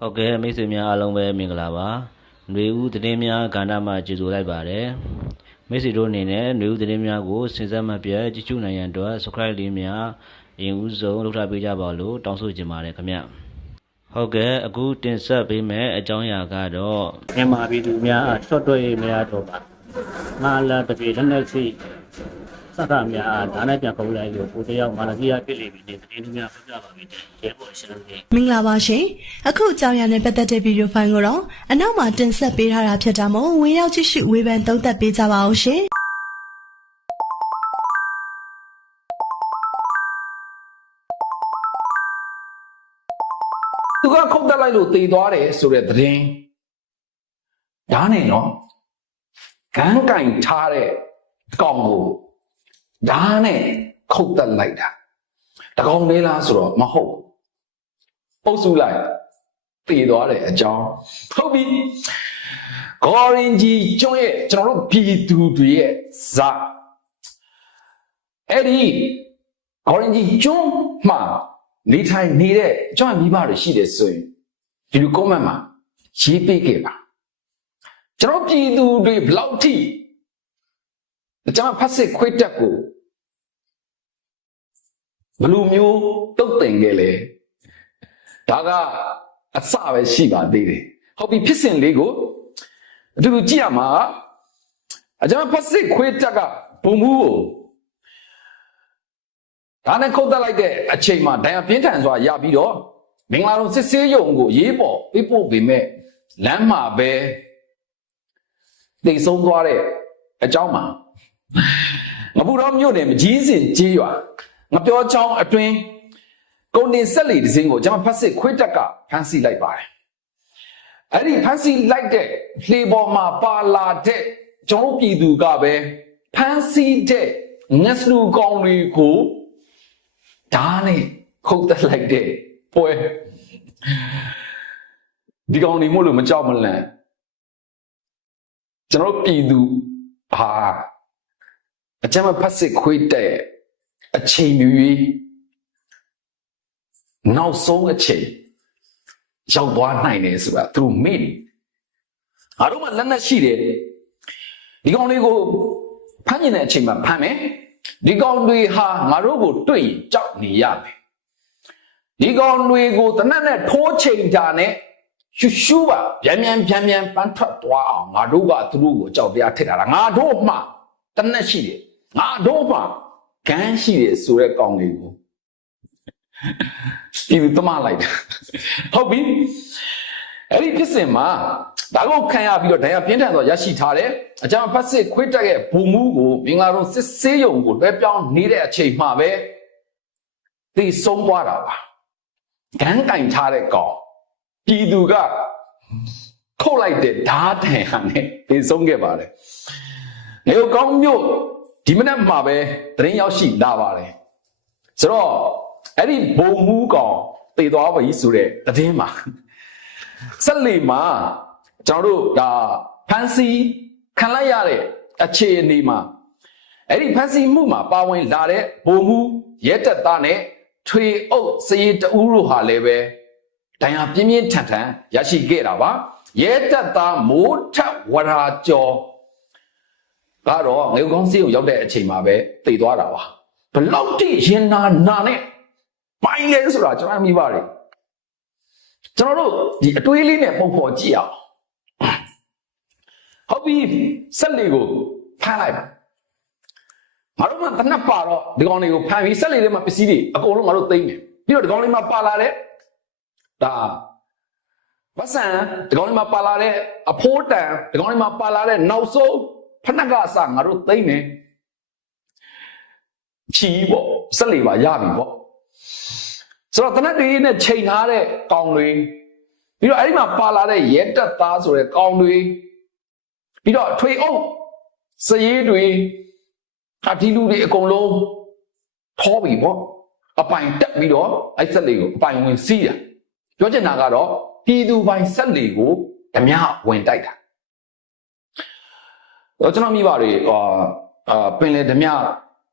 ဟုတ်ကဲ့မိတ်ဆွေများအားလုံးပဲမင်္ဂလာပါຫນွေဦးသတင်းများကဏ္ဍမှာကြိုဆိုလိုက်ပါတယ်မိတ်ဆွေတို့အနေနဲ့ຫນွေဦးသတင်းများကိုစဉ်ဆက်မပြတ်ကြည့်ရှုနိုင်ရန်အတွက် subscribe လေးများအရင်ဦးဆုံးလုပ်ထားပေးကြပါလို့တောင်းဆိုချင်ပါတယ်ခင်ဗျဟုတ်ကဲ့အခုတင်ဆက်ပေးမယ့်အကြောင်းအရာကတော့မြန်မာပြည်သူများရှော့တွဲမရတော့ပါငါလာတပြေလက်နဲ့စီ စကားများဒါနဲ့ပြန်ပုံလိုက်လို့ကိုတယောက်မာနစီယာဖြစ်လိမ့်မယ်ဒီသတင်းများပြပြပါမယ်ရဲဘော်ရှင်တို့မင်္ဂလာပါရှင်အခုအကြောင်းအရာနဲ့ပတ်သက်တဲ့ဗီဒီယိုဖိုင်ကိုတော့အနောက်မှာတင်ဆက်ပေးထားတာဖြစ်တာမို့ဝင်ရောက်ကြည့်ရှုဝေဖန်သုံးသပ်ပေးကြပါအောင်ရှင်သူကခုတ်တက်လိုက်လို့တည်သွားတယ်ဆိုတဲ့သတင်းဒါနဲ့နော်ဂန်းကင်ထားတဲ့ကောင်ကို ဒါနဲ့ခုတ်တက်လိုက်တာတကောင်လေးလားဆိုတော့မဟုတ်ဘူးပုတ်စုလိုက်တည်သွားတဲ့အကြောင်းဟုတ်ပြီဂေါ်ရင်ကြီးကျွန်းရဲ့ကျွန်တော်တို့ပြည်သူတွေရဲ့ဇာအဲ့ဒီဂေါ်ရင်ကြီးကျွန်းမှာနေထိုင်နေတဲ့ကျွန်တော်မိဘတွေရှိတယ်ဆိုရင်ဒီလို comment မှာရေးပေးခဲ့ပါကျွန်တော်ပြည်သူတွေဘယ်လောက်ထိ ကျွန်တော်ဖတ်စစ်ခွေးတက်ကိုဘယ်လိုမျိုးတုတ်တင်ခဲ့လဲဒါကအစပဲရှိပါသေးတယ်ဟုတ်ပြီဖြစ်စဉ်လေးကိုအတူတူကြည့်ရမှာအကျွန်တော်ဖတ်စစ်ခွေးတက်ကဘုံမှုကိုဒါနဲ့ခုတ်တက်လိုက်တဲ့အချိန်မှာဒဏ်ရာပြင်းထန်စွာရပြီးတော့မင်္ဂလာတော်စစ်ဆေးရုံကိုရေးပေါ်ပြပို့ပေမဲ့လမ်းမှာပဲတိတ်ဆုံးသွားတဲ့အကြောင်းမှာ ငပူတော်မြို့နယ်မကြီးစင်ကြီးရွာငပြောချောင်းအတွင်းကုန်တင်ဆက်လီတစ်စင်းကိုကျွန်တော်ဖတ်စစ်ခွေးတက်ကဖမ်းဆီးလိုက်ပါတယ်အဲ့ဒီဖမ်းဆီးလိုက်တဲ့လှေပေါ်မှာပါလာတဲ့ကျွန်တော်ပြည်သူကပဲဖမ်းဆီးတဲ့ငက်စလူကောင်တွေကိုဓာတ်နဲ့ခုတ်တက်လိုက်တဲ့ပွဲဒီကောင်နေမို့လို့မကြောက်မလန့်ကျွန်တော်တို့ပြည်သူဟာ အကြမ်းမဖတ်စစ်ခွေးတဲ့အချိန်မျိုးနောက်ဆုံးအချိန်ရောက်သွားနိုင်တယ်ဆိုတာသူတို့မေ့တယ်အားလုံးကလက်နက်ရှိတယ်ဒီကောင်လေးကိုဖမ်းကျင်တဲ့အချိန်မှာဖမ်းမယ်ဒီကောင်တွေဟာငါတို့ကိုတွေ့ရင်ကြောက်နေရမယ်ဒီကောင်တွေကိုတနက်နဲ့ထိုးချိန်တာနဲ့ရှူရှူပါပြန်ပြန်ပြန်ပြန်ပန်းထွက်သွားအောင်ငါတို့ကသူတို့ကိုကြောက်တရားထစ်တာလားငါတို့မှ တနက်ရှိတယ်ငါတို့မှဂန်းရှိတယ်ဆိုတဲ့ကောင်တွေကိုဒီလိုတမလိုက်တာဟုတ်ပြီအဲ့ဒီဖြစ်စဉ်မှာဒါကိုခံရပြီးတော့ဒဏ်ရာပြင်းထန်စွာရရှိထားတယ်အကြမ်းဖက်စစ်ခွေးတက်ရဲ့ဘူမူကိုမင်္ဂလာတော်စစ်ဆေးရုံကိုလွှဲပြောင်းနေတဲ့အချိန်မှပဲသိဆုံးသွားတာပါဂန်းကင်ထားတဲ့ကောင်ပြည်သူကခုတ်လိုက်တဲ့ဓာတ်ထန်ဟာနဲ့သိဆုံးခဲ့ပါတယ် နေကောင်းမြို့ဒီမနက်မှာပဲသတင်းရောက်ရှိလာပါတယ်ဆိုတော့အဲ့ဒီဘုံမူကောင်တည်သွားပြီဆိုတဲ့သတင်းမှာဆက်လီမှာကျွန်တော်တို့ဒါဖန်စီခံလိုက်ရတဲ့အခြေအနေမှာအဲ့ဒီဖန်စီမှုမှာပါဝင်လာတဲ့ဘုံမှုရဲတက်သားနဲ့ထွေအုပ်စည်တူးတို့ဟာလည်းပဲဒဏ်ရာပြင်းပြင်းထန်ထန်ရရှိခဲ့တာပါရဲတက်သားမိုးထက်ဝရာကျော် ကတော့ငေကောင်းစေးကိုရောက်တဲ့အချိန်မှာပဲတည်သွားတာပါဘလောက်တိရင်နာနာနဲ့ပိုင်းလဲဆိုတာကျွန်တော်မိပါတယ်ကျွန်တော်တို့ဒီအတွေးလေးနဲ့ပုံဖော်ကြည့်အောင်ဟုတ်ပြီဆက်လေကိုဖမ်းလိုက်ပါငါတို့ကတနက်ပါတော့ဒီကောင်လေးကိုဖမ်းပြီးဆက်လေထဲမှာပစ္စည်းတွေအကုန်လုံးငါတို့သိမ်းတယ်ပြီးတော့ဒီကောင်လေးမှာပါလာတဲ့ဒါဝဆန်ဒီကောင်လေးမှာပါလာတဲ့အဖိုးတန်ဒီကောင်လေးမှာပါလာတဲ့နောက်ဆုံး ဖနက်ကအစငါတို့သိမ်းတယ်ချီပေါ့ဆက်လေပါရပြီပေါ့ဆိုတော့တနက်တွေနဲ့ချိန်ထားတဲ့ကောင်တွေပြီးတော့အဲ့ဒီမှာပါလာတဲ့ရဲတက်သားဆိုတဲ့ကောင်တွေပြီးတော့ထွေအုပ်စရေးတွေဟာဒီလူတွေအကုန်လုံးထောပြီပေါ့အပိုင်တက်ပြီးတော့အဲ့ဆက်လေးကိုအပိုင်ဝင်စီးတာပြောချင်တာကတော့ပြည်သူပိုင်ဆက်လေးကိုဓမြဝင်တိုက်တာတော့ ကျွန်တော်မိပါတယ်ဟာအာပင်လေဓမြ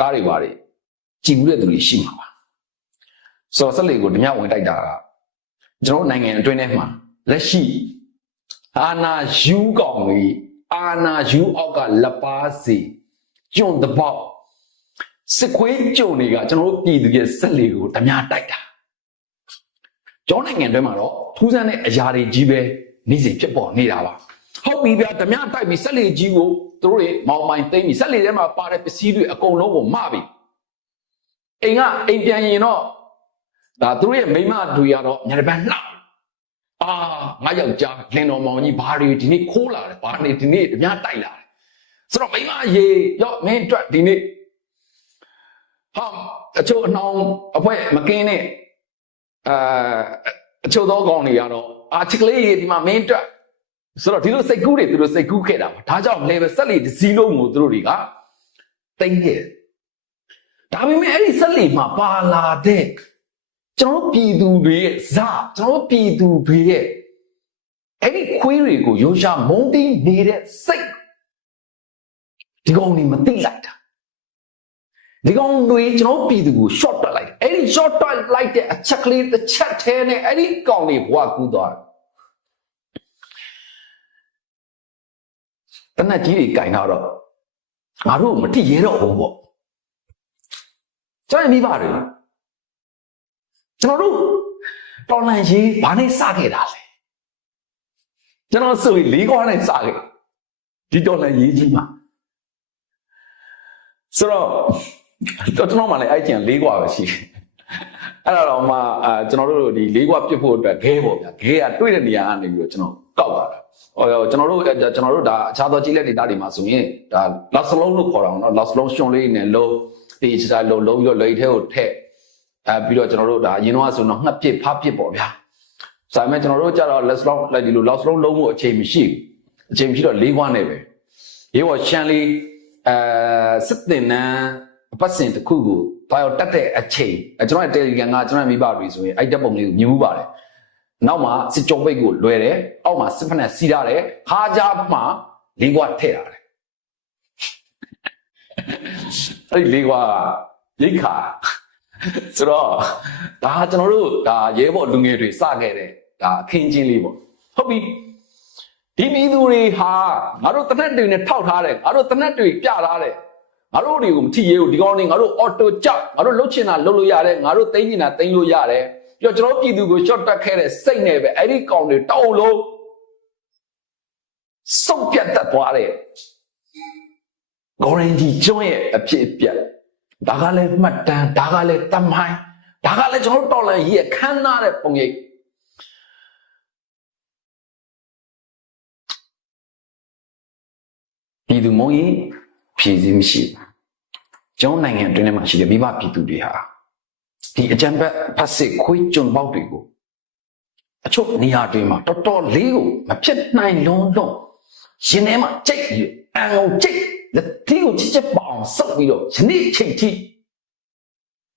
ကားတွေပါတယ်ကြည်ဘူးတဲ့သူတွေရှိမှာပါဆိုတော့ဆက်လေကိုဓမြဝင်တိုက်တာကကျွန်တော်တို့နိုင်ငံအတွင်းထဲမှာလက်ရှိအာနာယူကောင်ကြီးအာနာယူအောက်ကလက်ပါစီကျွန်းတပေါက်စစ်ခွေးကြုံတွေကကျွန်တော်တို့ပြည်သူရဲ့စက်လေကိုဓမြတိုက်တာကျောင်းနိုင်ငံတွင်းမှာတော့ထူးဆန်းတဲ့အရာတွေကြီးပဲနေ့စဉ်ဖြစ်ပေါ်နေတာပါ ဟုတ်ပြီဗျာဓမြတိုက်ပြီးစက်လေကြီးကိုသူတို့တွေမောင်မိုင်သိမ့်ပြီးစက်လေထဲမှာပါတဲ့ပစ္စည်းတွေအကုန်လုံးကိုမပြီအိမ်ကအိမ်ပြန်ရင်တော့ဒါသူတို့ရဲ့မိမတွေကတော့ညနေပန်းလှအာငါယောက်ျားလင်တော်မောင်ကြီးဘာတွေဒီနေ့ခိုးလာတယ်ဘာနေဒီနေ့ဓမြတိုက်လာတယ်ဆိုတော့မိမရေရော့မင်းအတွက်ဒီနေ့ဟာအချို့အနှောင်းအဖွဲမကင်းနဲ့အာအချို့သောကောင်တွေကတော့အာချစ်ကလေးတွေဒီမှာမင်းအတွက် ဆိုတော့ဒီလိုစိတ်ကူးတွေသူတို့စိတ်ကူးခဲ့တာပါဒါကြောင့် level ဆက်လီတစ်စီးလုံးကိုသူတို့တွေကတိမ့်ခဲ့ဒါပေမဲ့အဲ့ဒီဆက်လီမှာပါလာတဲ့ကျွန်တော်တို့ပြည်သူတွေရဲ့ဇကျွန်တော်တို့ပြည်သူတွေရဲ့အဲ့ဒီခွေးတွေကိုရိုးရှာမုန်းတီးနေတဲ့စိတ်ဒီကောင်တွေမသိလိုက်တာဒီကောင်တွေကျွန်တော်ပြည်သူကို short တက်လိုက်တယ်အဲ့ဒီ short တက်လိုက်တဲ့အချက်ကလေးတစ်ချက်သေးနဲ့အဲ့ဒီကောင်လေးဘွားကူးသွားတယ် တနက်ကြီးတွေကင်ထားတော့ငါတို့မတိရဲတော့ဘူးပေါ့ကျွန်တော်မိပါတယ်ကျွန်တော်တို့တော်လန်ရေးဘာနဲ့စခဲ့တာလဲကျွန်တော်ဆိုရင်လေးခွားနဲ့စခဲ့ဒီတော်လန်ရေးကြီးမှာဆိုတော့ကျွန်တော်မှလည်းအဲ့ကျန်လေးခွားပဲရှိတယ်အဲ့တော့မှအာကျွန်တော်တို့ဒီလေးခွားပြစ်ဖို့အတွက်ဂဲပေါ့ဗျာဂဲကတွေ့တဲ့နေရာကနေပြီးတော့ကျွန်တော်ကောက်လာတာ ကျွန်တော်တို့ကျွန်တော်တို့ဒါအခြားသောကြီးလက်ဒေတာတွေမှာဆိုရင်ဒါ last long လို့ခေါ်တာပေါ့နော် last long ရှင်လေးနဲ့လုံးဒီချာလုံးလုံးပြီးတော့လိတ်ထဲကိုထည့်အဲပြီးတော့ကျွန်တော်တို့ဒါအရင်တော့ဆိုတော့ငှက်ပစ်ဖားပစ်ပေါ့ဗျာဒါပေမဲ့ကျွန်တော်တို့ကြတော့ last long လိုက်ဒီလို last long လုံးဖို့အချိန်မရှိဘူးအချိန်မရှိတော့၄ခွနဲ့ပဲရေးပေါ်ရှန်လေးအဲစစ်တင်နန်းအပတ်စဉ်တစ်ခုကိုတွားရောက်တက်တဲ့အချိန်ကျွန်တော်ရဲ့ Telegram ကကျွန်တော်မိဘတွေဆိုရင်အဲ့တက်ပုံလေးကိုမြင်မှုပါတယ် နောက်မှာစစ်ကြုံပိတ်ကိုလွယ်တယ်အောက်မှာစစ်ဖက်နဲ့စီးရတယ်ခါကြားမှာလေးကွာထည့်ရတယ်အဲ့ဒီလေးကွာရိတ်ခါဆိုတော့ဒါကျွန်တော်တို့ဒါရဲဘော်လူငယ်တွေစခဲ့တဲ့ဒါအခင်းချင်းလေးပေါ့ဟုတ်ပြီဒီပြည်သူတွေဟာငါတို့တနက်တွေနဲ့ထောက်ထားတယ်ငါတို့တနက်တွေပြထားတယ်ငါတို့တွေကိုမထီရဲဘူးဒီကောင်းနေငါတို့အော်တိုကြောက်ငါတို့လှုပ်ချင်တာလှုပ်လို့ရတယ်ငါတို့သိမ်းချင်တာသိမ်းလို့ရတယ် ပြီးတော့ကျွန်တော်ပြည်သူကို short တက်ခဲ့တဲ့စိတ်နဲ့ပဲအဲ့ဒီကောင်တွေတောက်လို့စုပ်ပြတ်တတ်သွားတယ်ဂေါ်ရင်ကြီးကျွန်းရဲ့အဖြစ်အပျက်ဒါကလည်းမှတ်တမ်းဒါကလည်းတမိုင်းဒါကလည်းကျွန်တော်တို့တော်လန်ကြီးရဲ့ခမ်းနားတဲ့ပုံရိပ်ပြည်သူမုံကြီးဖြည့်စည်းမရှိဘူးကျောင်းနိုင်ငံအတွင်းထဲမှာရှိတဲ့မိဘပြည်သူတွေဟာ ဒီအကြံဘက်ဖတ်စစ်ခွေးကျွန်းပေါက်တွေကိုအချို့နေရာတွေမှာတော်တော်လေးကိုမဖြစ်နိုင်လုံးလုံးရှင်ထဲမှာကြိတ်ပြီးအံအောင်ကြိတ်လက်တီကိုချစ်ချက်ပေါအောင်စုပ်ပြီးတော့ယနေ့ချိန်ထိ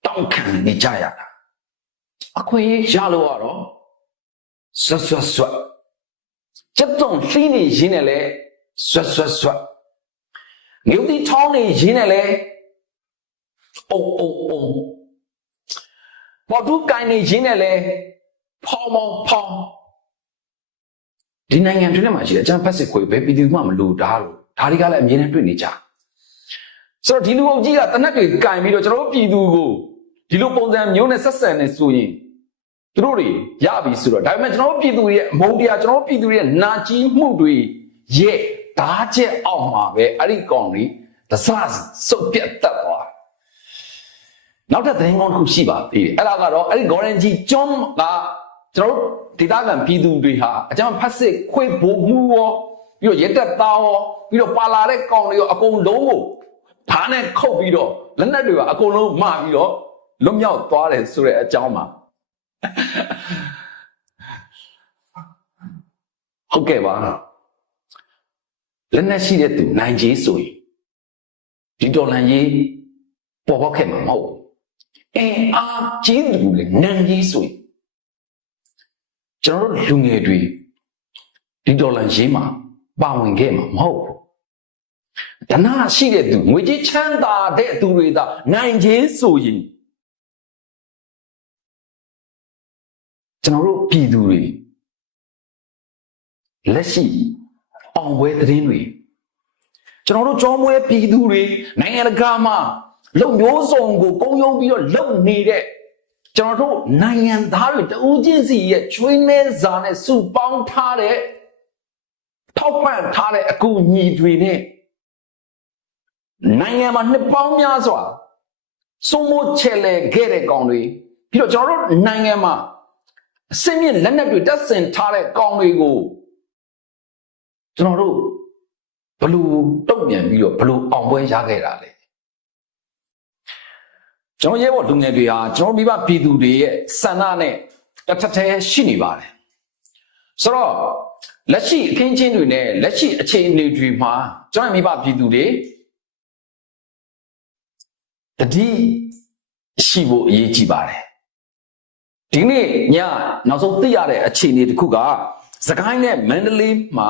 တောင်းခံနေကြရတာအခွင့်အရေးရလို့ရတော့ဆွတ်ဆွတ်ဆွတ်စက်တုံလှီးနေရင်းနဲ့လဲဆွတ်ဆွတ်ဆွတ်ငုတ်တီထောင်းနေရင်းနဲ့လဲအုံအုံအုံ ပေါ်တူကိုင်းနေရင်းနဲ့လဲဖောင်းမောင်းဖောင်းဒီနိုင်ငံတွင်းထဲမှာရှိတဲ့အကြမ်းဖက်စစ်ခွေဘယ်ပြည်သူမှမလို့တားလို့ဒါတွေကလည်းအမြဲတမ်းတွေ့နေကြဆိုတော့ဒီလူအုပ်ကြီးကတနက်တွေကင်ပြီးတော့ကျွန်တော်တို့ပြည်သူကိုဒီလိုပုံစံမျိုးနဲ့ဆက်ဆံနေဆိုရင်သူတို့တွေရပြီဆိုတော့ဒါပေမဲ့ကျွန်တော်တို့ပြည်သူတွေရဲ့အမုန်းတရားကျွန်တော်တို့ပြည်သူတွေရဲ့နာကြီးမှုတွေရဲ့ဓာချက်အောက်မှာပဲအဲ့ဒီကောင်တွေတစစုပ်ပြတ်တက်သွား နောက်ထပ်သတင်းကောင်းတစ်ခုရှိပါသေးတယ်အဲ့ဒါကတော့အဲ့ဒီ Goranji ကျွန်းကကျွန်တော်တို့ဒေသခံပြည်သူတွေဟာအကြမ်းဖက်စစ်ခွေဘိုးမှုရောပြီးတော့ရဲတပ်သားရောပြီးတော့ပါလာတဲ့ကောင်တွေရောအကုန်လုံးကိုဓာတ်နဲ့ခုတ်ပြီးတော့လက်နက်တွေကအကုန်လုံးမပြီးတော့လွတ်မြောက်သွားတယ်ဆိုတဲ့အကြောင်းပါဟုတ်ကဲ့ပါလက်နက်ရှိတဲ့သူနိုင်ကြီးဆိုရင်ဒီတော်လန်ကြီးပေါ်ပေါက်ခဲ့မှာမဟုတ်ဘူး အင်းအားကြီးသူလည်းနိုင်ကြီးဆိုရင်ကျွန်တော်တို့လူငယ်တွေဒီဒေါ်လာရေးမှာပါဝင်ခဲ့မှာမဟုတ်ဘူး။တနာရှိတဲ့သူငွေကြေးချမ်းသာတဲ့သူတွေသာနိုင်ခြင်းဆိုရင်ကျွန်တော်တို့ပြည်သူတွေလက်ရှိအောင်ပွဲသတင်းတွေကျွန်တော်တို့ကြောမွဲပြည်သူတွေနိုင်ငံတကာမှာ လုံမျိုးစုံကိုကုံယုံပြီးတော့လုံနေတဲ့ကျွန်တော်တို့နိုင်ငံသားတွေတဦးချင်းစီရဲ့ချွေးနှဲစာနဲ့စုပေါင်းထားတဲ့ထောက်ပံ့ထားတဲ့အကူအညီတွေနဲ့နိုင်ငံမှာနှစ်ပေါင်းများစွာစုံမချဲလေခဲ့တဲ့ကောင်တွေပြီးတော့ကျွန်တော်တို့နိုင်ငံမှာအစင်းမြင့်လက်နက်တွေတပ်ဆင်ထားတဲ့ကောင်တွေကိုကျွန်တော်တို့ဘလို့တုံ့ပြန်ပြီးတော့ဘလို့အောင်ပွဲရခဲ့တာလဲ ကျွန်တော်ရဲဘော်လူငယ်တွေဟာကျွန်တော်မိဘပြည်သူတွေရဲ့စန္ဒနဲ့တစ်ထက်တည်းရှိနေပါတယ်ဆိုတော့လက်ရှိအခင်းချင်းတွေနဲ့လက်ရှိအခြေအနေတွေမှာကျွန်တော်မိဘပြည်သူတွေတတိရှိဖို့အရေးကြီးပါတယ်ဒီနေ့ညနောက်ဆုံးသိရတဲ့အခြေအနေတစ်ခုကစကိုင်းနဲ့မန္တလေးမှာ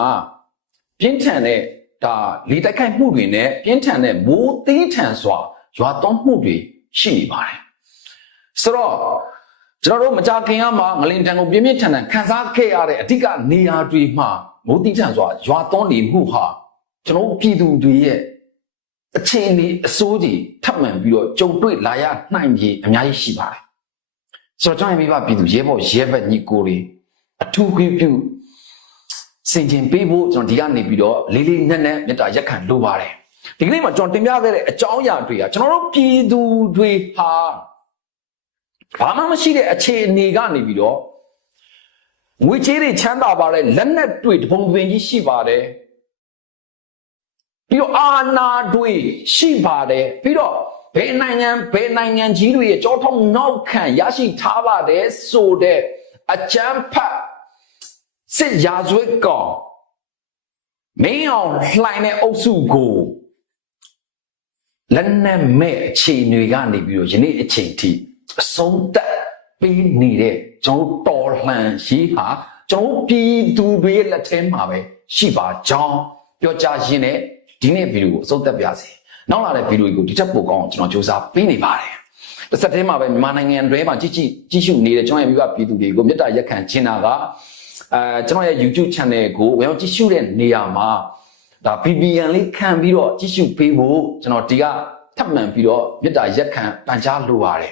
ပြင်းထန်တဲ့ဒါလေတိုက်ခိုက်မှုတွေနဲ့ပြင်းထန်တဲ့မိုးသီးထန်စွာရွာသွန်းမှုတွေ ရှိနေပါတယ်ဆိုတော့ကျွန်တော်တို့မကြခင်ကမှငလင်တန်ကိုပြင်းပြင်းထန်ထန်ခန်းစားခဲ့ရတဲ့အဓိကနေရာတွေမှာမိုးသီးထန်စွာရွာသွန်းနေမှုဟာကျွန်တော်တို့ပြည်သူတွေရဲ့အခြေအနေအစိုးကြီးထပ်မံပြီးတော့ကြုံတွေ့လာရနိုင်ပြီအများကြီးရှိပါတယ်ဆိုတော့ကျွန်တော်မိဘပြည်သူရဲဘော်ရဲဘက်ညီကိုတွေအထူးခွင့်ပြုစင်ကျင်ပေးဖို့ကျွန်တော်ဒီကနေပြီးတော့လေးလေးနက်နက်မေတ္တာရက်ခံလိုပါတယ် ဒီကနေ့မှာကျွန်တော်တင်ပြခဲ့တဲ့အကြောင်းအရာတွေကကျွန်တော်တို့ပြည်သူတွေဟာဘာမှမရှိတဲ့အခြေအနေကနေပြီးတော့ငွေကြေးတွေချမ်းသာပါတယ်လက်နက်တွေတပုံပင်ကြီးရှိပါတယ်ပြီးတော့အာနာတွေရှိပါတယ်ပြီးတော့ဘယ်နိုင်ငံဘယ်နိုင်ငံကြီးတွေရဲ့ကြောထုံးနောက်ခံရရှိထားပါတယ်ဆိုတဲ့အကြမ်းဖက်စစ်ရာဇဝတ်ကောင်မင်းအောင်လှိုင်တဲ့အုပ်စုကို လက်နက်မဲ့အခြေအနေကနေပြီးတော့ယနေ့အချိန်ထိအဆုံးသက်ပြီးနေတဲ့ကျွန်တော်တော်လှန်ရေးဟာကျွန်တော်ပြည်သူတွေရဲ့လက်ထဲမှာပဲရှိပါကြောင်းပြောကြားရင်းနဲ့ဒီနေ့ဗီဒီယိုကိုအဆုံးသက်ပါစေနောက်လာတဲ့ဗီဒီယိုကိုဒီတက်ပိုကောင်းအောင်ကျွန်တော်စူးစမ်းပေးနေပါတယ်တစ်ဆက်တည်းမှာပဲမြန်မာနိုင်ငံတွဲမှာကြည့်ကြည့်ကြည့်ရှုနေတဲ့ကျွန်တော်ရဲ့မိဘပြည်သူတွေကိုမေတ္တာရက်ခံခြင်းတာကအဲကျွန်တော်ရဲ့ YouTube channel ကိုဝင်အောင်ကြည့်ရှုတဲ့နေရာမှာ ဒါ VPN လေးခံပြီးတော့ကြည့်ရှုပေးဖို့ကျွန်တော်ဒီကထပ်မံပြီးတော့မေတ္တာရက်ခံပန်ကြားလိုပါတယ်